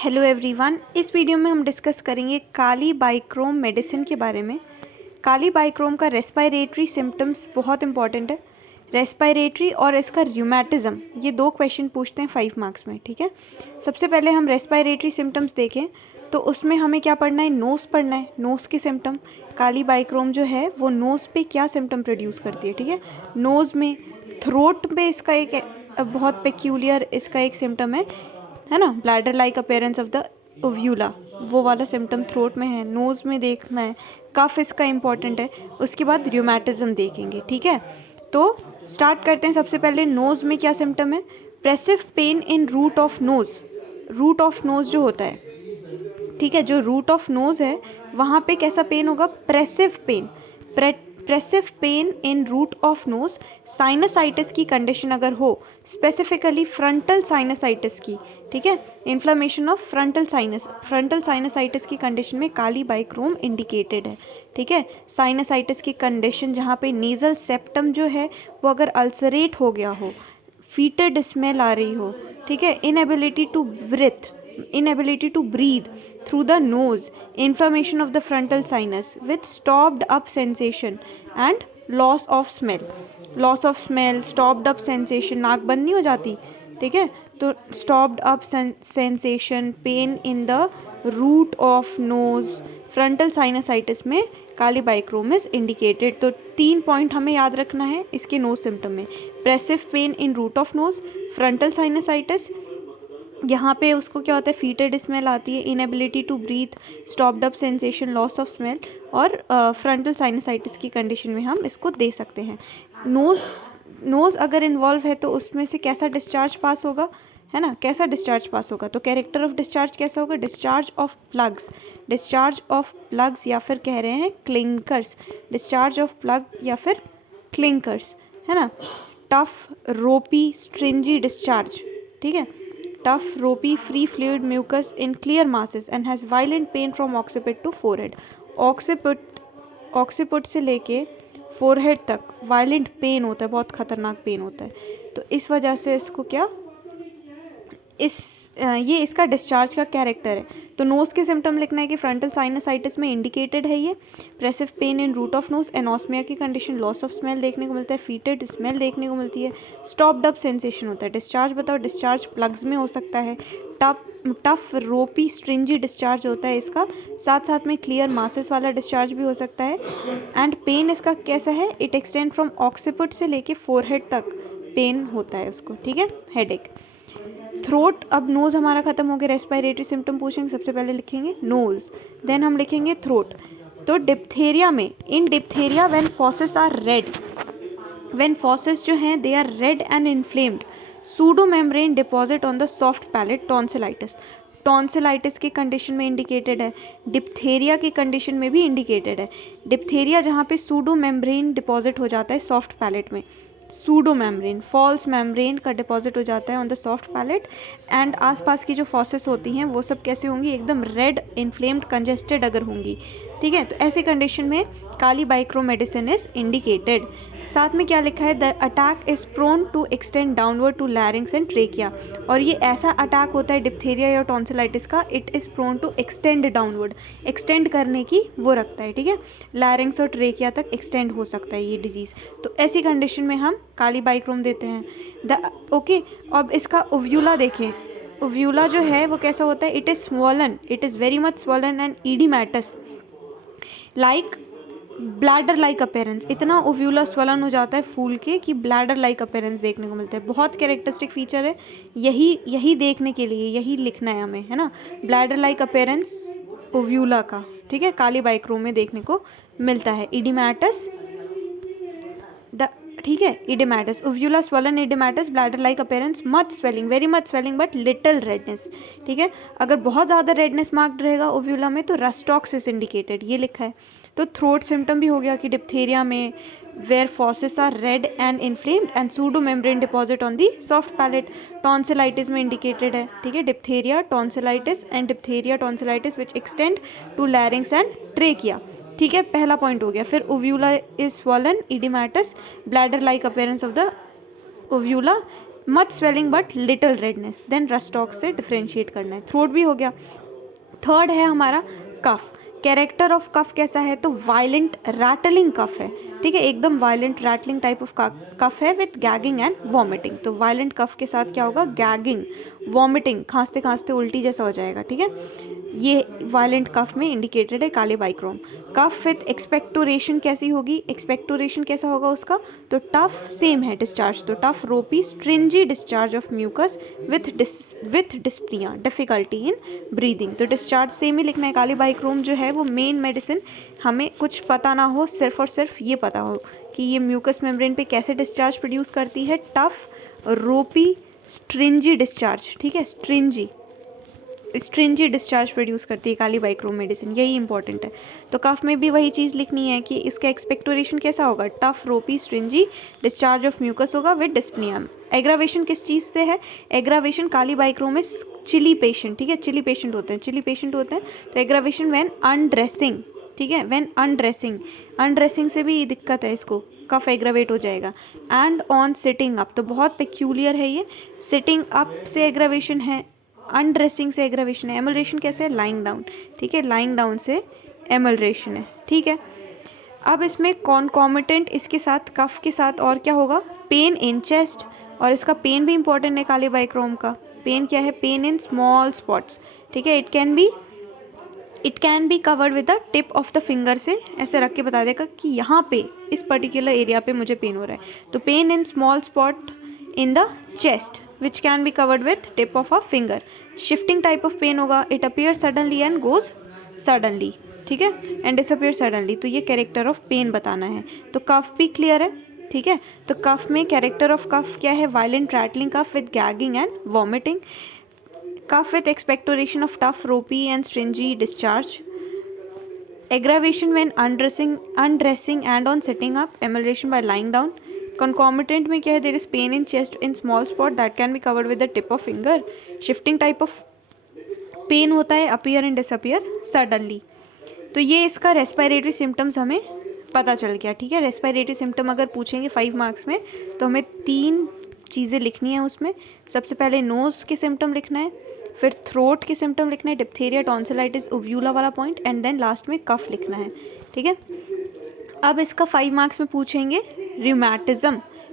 Hello everyone, इस video में हम डिस्कस करेंगे काली बाइक्रोम मेडिसिन के बारे में। काली बाइक्रोम का रेस्पिरेटरी सिम्टम्स बहुत इंपॉर्टेंट है। रेस्पिरेटरी और इसका र्यूमेटिज्म, ये दो क्वेश्चन पूछते हैं 5 मार्क्स में। ठीक है, सबसे पहले हम रेस्पिरेटरी सिम्टम्स देखें तो उसमें हमें क्या पढ़ना है, नोज़ पढ़ना है। नोज़ के सिम्टम, काली बाइक्रोम जो है वो नोज़ पे क्या सिम्टम प्रोड्यूस करती है। ठीक है, नोज़ में, थ्रोट में इसका एक बहुत पेक्यूलियर इसका एक सिम्टम है ना, bladder like appearance of the uvula, वो वाला सिम्टम थ्रोट में है। नोज़ में देखना है, कफ इसका इंपॉर्टेंट है। उसके बाद र्यूमेटिज्म देखेंगे। ठीक है, तो स्टार्ट करते हैं। सबसे पहले नोज़ में क्या सिम्टम है, pressive pain in root of nose. Root of nose जो होता है, ठीक है, जो रूट ऑफ नोज़ है वहाँ पे कैसा पेन होगा, pressive pain. Pressive pain in root of nose. Sinusitis की कंडीशन अगर हो, स्पेसिफिकली फ्रंटल साइनसाइटिस की, ठीक है, इन्फ्लामेशन ऑफ फ्रंटल साइनसाइटिस की कंडीशन में काली बाइक्रोम इंडिकेटेड है। ठीक है, साइनसाइटिस की कंडीशन जहाँ पे नेज़ल सेप्टम जो है वो अगर अल्सरेट हो गया हो, फीटेड स्मेल आ रही हो, ठीक है, inability to breathe through the nose, inflammation of the frontal sinus with stopped up sensation and loss of smell, stopped up sensation, नाक बंद नहीं हो जाती। ठीक है, तो stopped up sensation, pain in the root of nose, frontal sinusitis में kali बाइक्रोम is indicated. तो 3 पॉइंट हमें याद रखना है इसके नोज सिम्टम में, pressive pain in root of nose, frontal sinusitis, यहाँ पे उसको क्या होता है, फीटेड स्मेल आती है, inability to breathe, stopped up sensation, loss of smell, और फ्रंटल साइनसाइटिस की कंडीशन में हम इसको दे सकते हैं। नोज़ अगर इन्वॉल्व है तो उसमें से कैसा डिस्चार्ज पास होगा, है ना, कैसा डिस्चार्ज पास होगा, तो कैरेक्टर ऑफ डिस्चार्ज कैसा होगा, डिस्चार्ज ऑफ प्लग्स या फिर कह रहे हैं क्लिंकर्स, डिस्चार्ज ऑफ प्लग या फिर क्लिंकर्स, है ना। टफ रोपी स्ट्रिंजी डिस्चार्ज, ठीक है, tough ropey free fluid mucus in clear masses and has violent pain from occiput to forehead। occiput से लेके forehead तक violent pain होता है, बहुत खतरनाक पेन होता है। तो इस वजह से इसको क्या, ये इसका डिस्चार्ज का कैरेक्टर है। तो नोज़ के सिम्टम लिखना है कि फ्रंटल साइनसाइटिस में इंडिकेटेड है ये, pressive pain in root of nose, anosmia की कंडीशन, लॉस ऑफ स्मेल देखने को मिलता है, फीटेड स्मेल देखने को मिलती है, स्टॉप्ड अप सेंसेशन होता है। डिस्चार्ज बताओ, डिस्चार्ज प्लग्स में हो सकता है, टफ रोपी स्ट्रिंजी डिस्चार्ज होता है इसका, साथ साथ में क्लियर मासेस वाला डिस्चार्ज भी हो सकता है। एंड पेन इसका कैसा है, इट एक्सटेंड फ्रॉम ऑक्सीपुट से लेके फोरहेड तक पेन होता है उसको। ठीक है, हेडेक। थ्रोट, अब नोज़ हमारा खत्म हो गया, रेस्पिरेटरी सिम्टम पूछेंगे, सबसे पहले लिखेंगे नोज़, देन हम लिखेंगे थ्रोट। तो डिप्थेरिया में, in diphtheria when fauces are red, when fauces जो हैं they are red and inflamed, pseudo membrane deposit on the soft palate, tonsillitis की कंडीशन में इंडिकेटेड है, डिप्थेरिया की कंडीशन में भी इंडिकेटेड है। डिप्थेरिया जहाँ पे सूडो मेम्ब्रेन डिपॉजिट हो जाता है सॉफ्ट पैलेट में, सूडो मेम्ब्रेन, फॉल्स मेम्ब्रेन का डिपॉजिट हो जाता है on the soft palette, and आसपास की जो फॉसेस होती हैं वो सब कैसे होंगी, एकदम रेड, इन्फ्लेम्ड, कंजेस्टेड अगर होंगी। ठीक है, तो ऐसी कंडीशन में kali bichrome medicine is indicated. साथ में क्या लिखा है, the attack is prone to extend downward to larynx and trachea, और ये ऐसा अटैक होता है डिप्थेरिया या टॉन्सिलाइटिस का, it is prone to extend downward, extend करने की वो रखता है। ठीक है, लैरिंग्स और ट्रेकिया तक एक्सटेंड हो सकता है ये डिजीज़। तो ऐसी कंडीशन में हम काली बाइक्रोम देते हैं। ओके, अब इसका ओव्यूला देखें। ओव्यूला जो है वो कैसा होता है, it is swollen, it is very much swollen and oedematous, like bladder like appearance, इतना ओव्यूला स्वलन हो जाता है फूल के कि ब्लैडर लाइक अपेयरेंस देखने को मिलता है। बहुत कैरेक्टरिस्टिक फीचर है, यही देखने के लिए यही लिखना है हमें, है ना, ब्लैडर लाइक अपेयरेंस ओव्यूला का। ठीक है, काली बाइक्रोम में देखने को मिलता है। इडीमेटस, ठीक है, oedematous, uvula swollen, oedematous, bladder like appearance, much swelling, very much swelling but little redness. ठीक है, अगर बहुत ज़्यादा रेडनेस मार्क्ड रहेगा ओव्यूला में तो रस्टॉक्स इज इंडिकेटेड, ये लिखा है। तो थ्रोट सिम्टम भी हो गया कि डिप्थेरिया में where fauces are red and inflamed and pseudo membrane deposit on the soft palate, tonsillitis में इंडिकेटेड है। ठीक है, diphtheria tonsillitis and diphtheria tonsillitis which extend to larynx and trachea. ठीक है, पहला पॉइंट हो गया। फिर uvula is swollen, oedematous, bladder like appearance of the uvula, much swelling but little redness, then rhus tox से डिफ्रेंशिएट करना है। थ्रोट भी हो गया। थर्ड है हमारा कफ। कैरेक्टर ऑफ कफ कैसा है, तो वायलेंट रैटलिंग कफ है, ठीक है, एकदम violent rattling type of cough है विथ गैगिंग एंड वॉमिटिंग। तो वायलेंट कफ के साथ क्या होगा, गैगिंग, वॉमिटिंग, खांसते खांसते उल्टी जैसा हो जाएगा, ठीक है, ये वायलेंट कफ में इंडिकेटेड है काली बाइक्रोम। कफ विथ एक्सपेक्टोरेशन कैसी होगी, एक्सपेक्टोरेशन कैसा होगा उसका, तो टफ, सेम है डिस्चार्ज, तो tough ropy stringy discharge of mucus with dyspnoea, difficulty in breathing. तो डिस्चार्ज सेम ही लिखना है। काली बाइक्रोम जो है वो मेन मेडिसिन, हमें कुछ पता ना हो, सिर्फ और सिर्फ ये पता हो कि ये म्यूकस मेम्ब्रेन पे कैसे डिस्चार्ज प्रोड्यूस करती है, टफ, रोपी, स्ट्रिंजी डिस्चार्ज, ठीक है, स्ट्रिंजी डिस्चार्ज प्रोड्यूस करती है काली बाइक्रोम मेडिसिन, यही इंपॉर्टेंट है। तो कफ में भी वही चीज़ लिखनी है कि इसका एक्सपेक्टोरेशन कैसा होगा, tough, ropy, stringy, discharge of mucus होगा विद डिस्पनिया। एग्रावेशन किस चीज़ से है, एग्रावेशन काली बाइक्रोम में चिली पेशेंट, ठीक है, चिली पेशेंट होते हैं, तो एग्रावेशन व्हेन अनड्रेसिंग, ठीक है, व्हेन अनड्रेसिंग से भी दिक्कत है इसको, कफ एग्रावेट हो जाएगा। एंड ऑन सिटिंग अप, तो बहुत पेक्यूलियर है ये, सिटिंग अप से एग्रावेशन है, अनड्रेसिंग से एग्रावेशन है। एमलरेशन कैसे है, लाइंग डाउन, ठीक है, लाइंग डाउन से एमलरेशन है, ठीक है। अब इसमें कॉन्कॉमिटेंट इसके साथ कफ के साथ और क्या होगा, पेन इन चेस्ट, और इसका पेन भी इंपॉर्टेंट है काली बाइक्रोम का। पेन क्या है, पेन इन स्मॉल स्पॉट्स, ठीक है, it can be covered with the tip of the finger, से ऐसे रख के बता देगा कि यहाँ पे इस पर्टिकुलर एरिया पे मुझे पेन हो रहा है। तो pen in small spot in the chest which can be covered with tip of a finger. Shifting type of pain होगा, it appears suddenly and goes suddenly, ठीक है, and disappears suddenly। तो ये कैरेक्टर ऑफ पेन बताना है। तो कफ भी clear है, ठीक है। तो कफ में कैरेक्टर ऑफ कफ क्या है, violent rattling cough with gagging and vomiting, cough with expectoration of tough, ropy and stringy discharge, aggravation when undressing and on sitting up, amelioration by lying down. Concomitant में क्या है, there is pain in chest in small spot that can be covered with the tip of finger. Shifting type of pain होता है, appear and disappear suddenly. तो ये इसका respiratory symptoms हमें पता चल गया, ठीक है। रेस्पिरेटरी सिम्टम अगर पूछेंगे 5 मार्क्स में तो हमें 3 चीज़ें लिखनी है उसमें। सबसे पहले नोज़ के सिम्टम लिखना है, फिर थ्रोट के सिम्टम लिखना है, डिप्थेरिया, टॉन्सिलाइटिस, ओव्यूला वाला पॉइंट, एंड देन लास्ट में कफ लिखना है, ठीक है। अब इसका 5 मार्क्स में पूछेंगे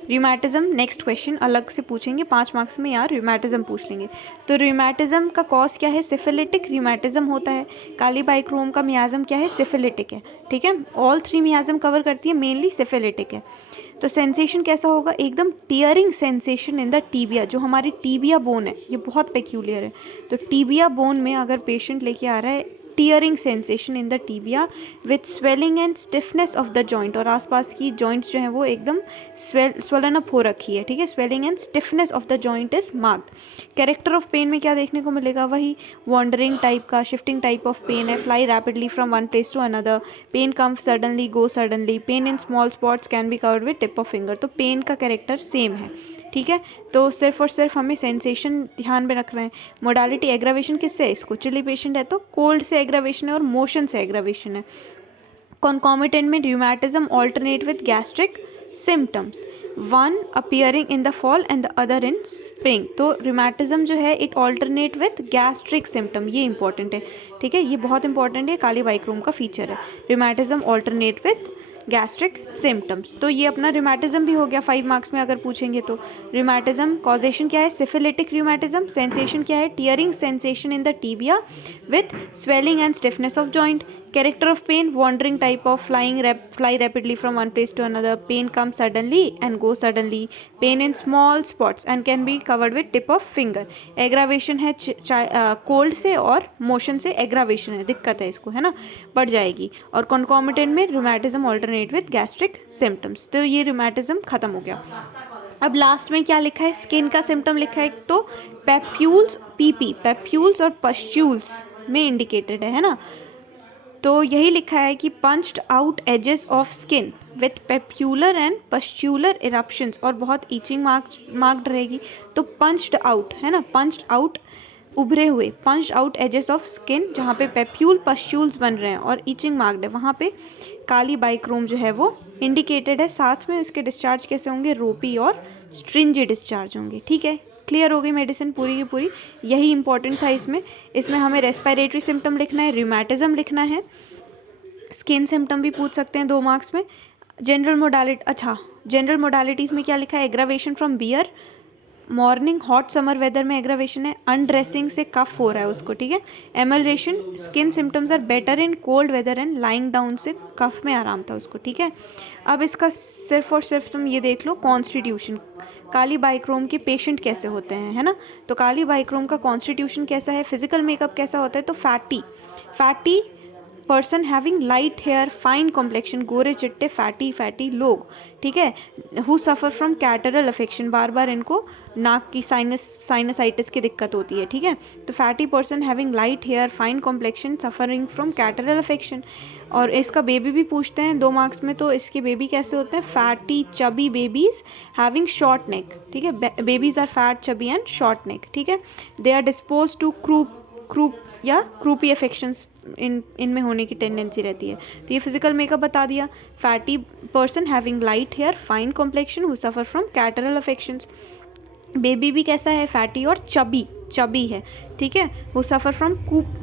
रिमेटिज्म नेक्स्ट क्वेश्चन अलग से पूछेंगे 5 मार्क्स में, यार रिमेटिज्म पूछ लेंगे। तो रिमेटिज्म का कॉज क्या है, सिफिलिटिक रिमेटिज्म होता है। काली बाइक्रोम का मियाज्म क्या है, सिफिलिटिक है, ठीक है। ऑल 3 मियाज्म कवर करती है, मेनली सिफिलिटिक है। तो सेंसेशन कैसा होगा, एकदम tearing sensation in the tibia, जो हमारी टीबिया बोन है ये बहुत पेक्यूलियर है। तो टीबिया बोन में अगर पेशेंट लेके आ रहा है tearing sensation in the tibia with swelling and stiffness of the joint, और आसपास की जॉइंट्स जो हैं वो एकदम स्वेलन अप हो रखी है, ठीक है, swelling and stiffness of the joint is marked. Character of pain में क्या देखने को मिलेगा, वही वॉन्डरिंग टाइप का, शिफ्टिंग टाइप ऑफ पेन है, fly rapidly from one place to another, pain comes suddenly, go suddenly, pain in small spots can be covered with tip of finger. तो pain का कैरेक्टर सेम है, ठीक है। तो सिर्फ और सिर्फ हमें सेंसेशन ध्यान में रख रहे हैं। मोडालिटी एग्रावेशन किससे है, इसको चिली पेशेंट है तो कोल्ड से एग्रावेशन है और मोशन से एग्रावेशन है। कॉन्कॉमिटेंट में rheumatism alternate with gastric symptoms, one appearing in the fall and the other in spring. तो रूमेटिज्म जो है it alternate with gastric symptom, ये इंपॉर्टेंट है, ठीक है, ये बहुत इंपॉर्टेंट है, काली बाइक्रोम का फीचर है। Rheumatism alternate with gastric symptoms. तो ये अपना रूमेटिज्म भी हो गया 5 मार्क्स में अगर पूछेंगे तो। रूमेटिज्म कॉजेशन क्या है, सिफिलिटिक रूमेटिज्म, सेंसेशन क्या है, tearing sensation in the tibia with swelling and stiffness of joint. Character of pain, wandering type of fly rapidly from one place to another. Pain comes suddenly and goes suddenly. Pain in small spots and can be covered with tip of finger. Aggravation है cold से और motion से aggravation है, दिक्कत है इसको, है ना, बढ़ जाएगी। और concomitant में rheumatism alternate with gastric symptoms। तो ये rheumatism खत्म हो गया। अब लास्ट में क्या लिखा है, स्किन का सिम्टम लिखा है, तो पेप्यूल्स, पीपी, पेप्यूल्स और पस्ट्यूल्स में इंडिकेटेड है ना। तो यही लिखा है कि punched out edges of skin with papular and pustular eruptions, और बहुत ईचिंग मार्क्ड रहेगी। तो पंच्ड आउट है ना, पंच्ड आउट उभरे हुए, punched out edges of skin जहाँ पे पेप्यूल पस्ट्यूल्स बन रहे हैं और ईचिंग मार्क्ड है, वहाँ पे काली बाइक्रोम जो है वो इंडिकेटेड है। साथ में इसके डिस्चार्ज कैसे होंगे, रोपी और स्ट्रिंजी डिस्चार्ज होंगे। ठीक है, क्लियर हो गई मेडिसिन पूरी की पूरी, यही इंपॉर्टेंट था इसमें। इसमें हमें रेस्पिरेटरी सिम्टम लिखना है, रूमेटिज्म लिखना है, स्किन सिम्टम भी पूछ सकते हैं 2 मार्क्स में। जनरल मोडालिटी, अच्छा जनरल मोडालिटीज़ में क्या लिखा है, aggravation from beer, morning hot summer weather में एग्रावेशन है, अनड्रेसिंग से कफ हो रहा है उसको। ठीक है, amelioration, skin symptoms are better in cold weather and lying down से कफ में आराम था उसको। ठीक है, अब इसका सिर्फ और सिर्फ तुम ये देख लो कॉन्स्टिट्यूशन, काली बाइक्रोम के पेशेंट कैसे होते हैं, है ना। तो काली बाइक्रोम का कॉन्स्टिट्यूशन कैसा है, फिजिकल मेकअप कैसा होता है, तो fatty person having light hair, fine complexion, गोरे चिट्टे फैटी लोग। ठीक है, who suffer from catarrhal affection, बार बार इनको नाक की साइनसाइटिस की दिक्कत होती है। ठीक है, तो fatty person having light hair, fine complexion, suffering from catarrhal affection. और इसका बेबी भी पूछते हैं 2 मार्क्स में, तो इसके बेबी कैसे होते हैं, fatty chubby babies having short neck. ठीक है, babies are fat chubby and short neck. ठीक है, they are disposed to croup या क्रूपी अफेक्शंस इनमें होने की टेंडेंसी रहती है। तो ये फिजिकल मेकअप बता दिया, fatty person having light hair, fine complexion, who suffer from catarrhal affections. Baby भी कैसा है, फैटी और चबी है। ठीक है, who suffer from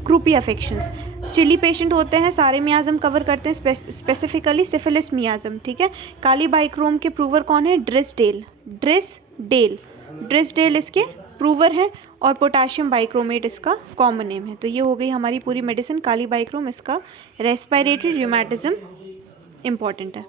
croupy affections. Chilly patient होते हैं, सारे मियाज़म कवर करते हैं, स्पेसिफिकली सिफिलिस मियाज़म। ठीक है, काली बाइक्रोम के प्रूवर कौन है, ड्रिसडेल इसके प्रूवर है, और पोटाशियम बाइक्रोमेट इसका कॉमन नेम है। तो ये हो गई हमारी पूरी मेडिसिन काली बाइक्रोम, इसका रेस्पिरेटरी, रूमेटिज्म इंपॉर्टेंट है।